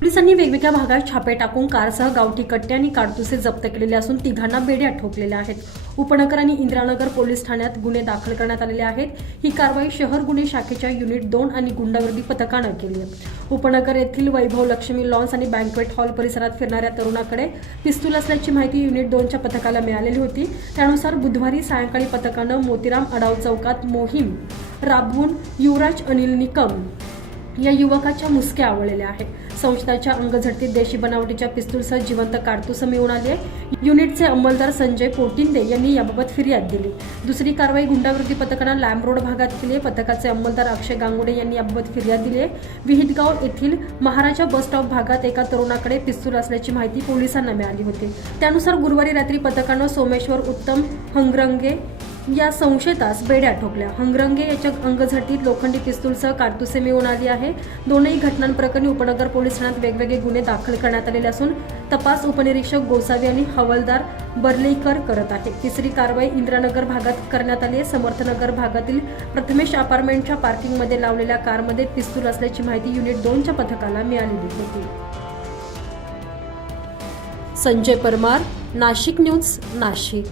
पोलिसांनी वेगवेगळ्या भागात छापे टाकून कारसह गावठी कट्टे आणि काडतुसे जप्त केलेले असून तिघांना बेड्या ठोकलेल्या आहेत. उपनगर आणि इंदिरानगर पोलीस ठाण्यात गुन्हे दाखल करण्यात आलेले आहेत. ही कारवाई शहर गुन्हे शाखेच्या युनिट दोन आणि गुंडागर्दी पथकानं केली आहे. उपनगर येथील वैभव लक्ष्मी लॉन्स आणि बँकवेट हॉल परिसरात फिरणाऱ्या तरुणाकडे पिस्तूल असल्याची माहिती युनिट दोनच्या पथकाला मिळालेली होती. त्यानुसार बुधवारी सायंकाळी पथकानं मोतीराम अडाव चौकात मोहीम राबवून युवराज अनिल निकम या युवकाच्या मुसक्या आवळलेल्या आहेत. संशयाच्या अंगझडतीत देशी बनावटीच्या पिस्तूलसह जिवंत काडतुसं मिळून आली आहे. युनिटचे अंमलदार संजय पोटिंदे यांनी याबाबत फिर्याद दिली. दुसरी कारवाई गुंडावृत्ती पथकानं लॅम्प रोड भागात केली आहे. पथकाचे अंमलदार अक्षय गांगुडे यांनी याबाबत फिर्याद दिली आहे. विहितगाव येथील महाराजा बस स्टॉप भागात एका तरुणाकडे पिस्तूल असल्याची माहिती पोलिसांना मिळाली होती. त्यानुसार गुरुवारी रात्री पथकानं सोमेश्वर उत्तम हंगरंगे या संशयितास बेड्या ठोकल्या. हंगरंगे याच्या अंगझटीत लोखंडी पिस्तूलसह कारतुसे मिळून आली आहे. दोनही घटनांप्रकरणी उपनगर पोलीस ठाण्यात वेगवेगळे गुन्हे दाखल करण्यात आलेले असून तपास उपनिरीक्षक गोसावी आणि हवालदार बर्लेकर करत आहे तिसरी कारवाई इंदिरानगर भागात करण्यात आली आहे. समर्थनगर भागातील प्रथमेश अपार्टमेंटच्या पार्किंगमध्ये लावलेल्या कारमध्ये पिस्तूल असल्याची माहिती युनिट दोनच्या पथकाला मिळालेली होती. संजय परमार नाशिक न्यूज नाशिक.